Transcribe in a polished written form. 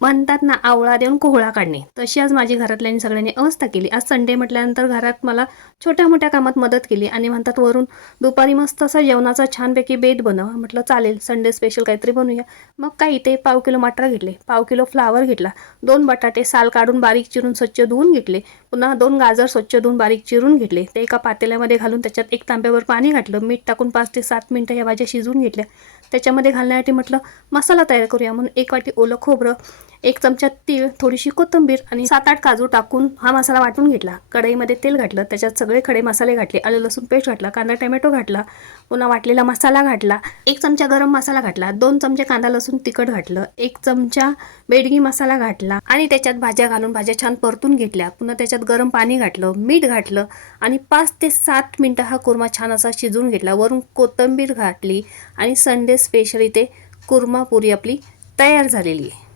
म्हणतात ना, आवळा देऊन कोहळा काढणे, तशी आज माझी घरातल्यांनी सगळ्यांनी अवस्था केली. आज संडे म्हटल्यानंतर घरात मला छोट्या मोठ्या कामात मदत केली आणि म्हणतात वरून दुपारी मस्त असं जेवणाचा छानपैकी बेत बनव. म्हटलं चालेल, संडे स्पेशल काहीतरी बनवूया. मग काय, इथे पाव किलो मटार घेतले, पाव किलो फ्लावर घेतला, 2 बटाटे साल काढून बारीक चिरून स्वच्छ धुवून घेतले, पुन्हा 2 गाजर स्वच्छ धुवून बारीक चिरून घेतले. ते एका पातेल्यामध्ये घालून त्याच्यात 1 तांब्यावर पाणी घातलं, मीठ टाकून 5 ते 7 मिनिटं या भाज्या शिजवून घेतल्या. त्याच्यामध्ये घालण्यासाठी म्हटलं मसाला तयार करूया म्हणून 1 वाटी ओलं खोबरं, 1 चमचा तीळ, थोडीशी कोथिंबीर आणि 7-8 काजू टाकून हा मसाला वाटून घेतला. कढईमध्ये तेल घातलं, त्याच्यात सगळे खडे मसाले घातले, आलं लसूण पेस्ट घातला, कांदा टोमॅटो घातला, पुन्हा वाटलेला मसाला घातला, 1 चमचा गरम मसाला घातला, 2 चमचे कांदा लसूण तिखट घातलं, 1 चमचा बेडगी मसाला घातला आणि त्याच्यात भाज्या घालून भाज्या छान परतून घेतल्या. पुन्हा त्याच्यात गरम पाणी घातलं, मीठ घातलं आणि 5 ते 7 मिनिटं हा कुर्मा छान असा शिजवून घेतला. वरून कोथिंबीर घातली आणि संडे स्पेशल इथे कुर्मा पुरी आपली तयार झालेली आहे.